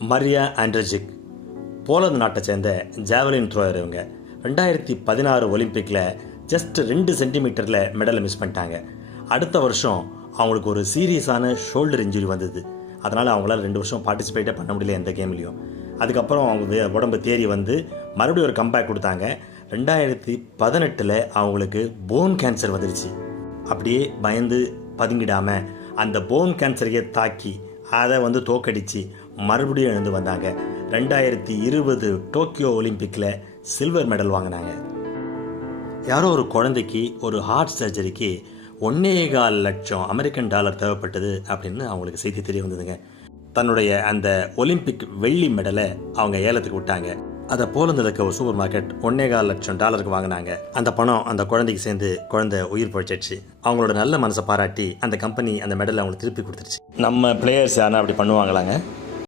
Maria ஆண்ட்ரஜிக் Poland நாட்டை சேர்ந்த javelin thrower. இவங்க 2016 ஒலிம்பிக்கில் ஜஸ்ட் 2 சென்டிமீட்டரில் மெடலை மிஸ் பண்ணிட்டாங்க. அடுத்த வருஷம் அவங்களுக்கு ஒரு சீரியஸான ஷோல்டர் இன்ஜுரி வந்தது. அதனால் அவங்களால 2 வருஷம் பார்ட்டிசிபேட்டே பண்ண முடியல எந்த கேம்லேயும். அதுக்கப்புறம் அவங்க உடம்பு தேறி வந்து மறுபடியும் ஒரு கம்பேக் கொடுத்தாங்க. 2018 அவங்களுக்கு போன் கேன்சர் வந்துருச்சு. அப்படியே பயந்து பதுங்கிடாமல் அந்த போன் கேன்சரையே தாக்கி அதை தோக்கடித்து மறுபடியும் எழுந்து வந்தாங்க. 2020 டோக்கியோ ஒலிம்பிக்கில் சில்வர் மெடல் வாங்கினாங்க. யாரோ ஒரு குழந்தைக்கு ஒரு ஹார்ட் சர்ஜரிக்கு $1.25 லட்சம் அமெரிக்கன் டாலர் தேவைப்பட்டது அப்படின்னு அவங்களுக்கு செய்தி தெரிய வந்ததுங்க. தன்னுடைய அந்த ஒலிம்பிக் வெள்ளி மெடலை அவங்க ஏலத்துக்கு விட்டாங்க. அதை போலந்தில் இருக்க ஒரு சூப்பர் மார்க்கெட் $1.25 லட்சம் வாங்கினாங்க. அந்த பணம் அந்த குழந்தைக்கு சேர்ந்து குழந்தை உயிர் பழிச்சிடுச்சு. அவங்களோட நல்ல மனசை பாராட்டி அந்த கம்பெனி அந்த மெடலை அவங்களுக்கு திருப்பி கொடுத்துருச்சு. நம்ம பிளேயர்ஸ் யாருன்னா அப்படி பண்ணுவாங்களாங்க?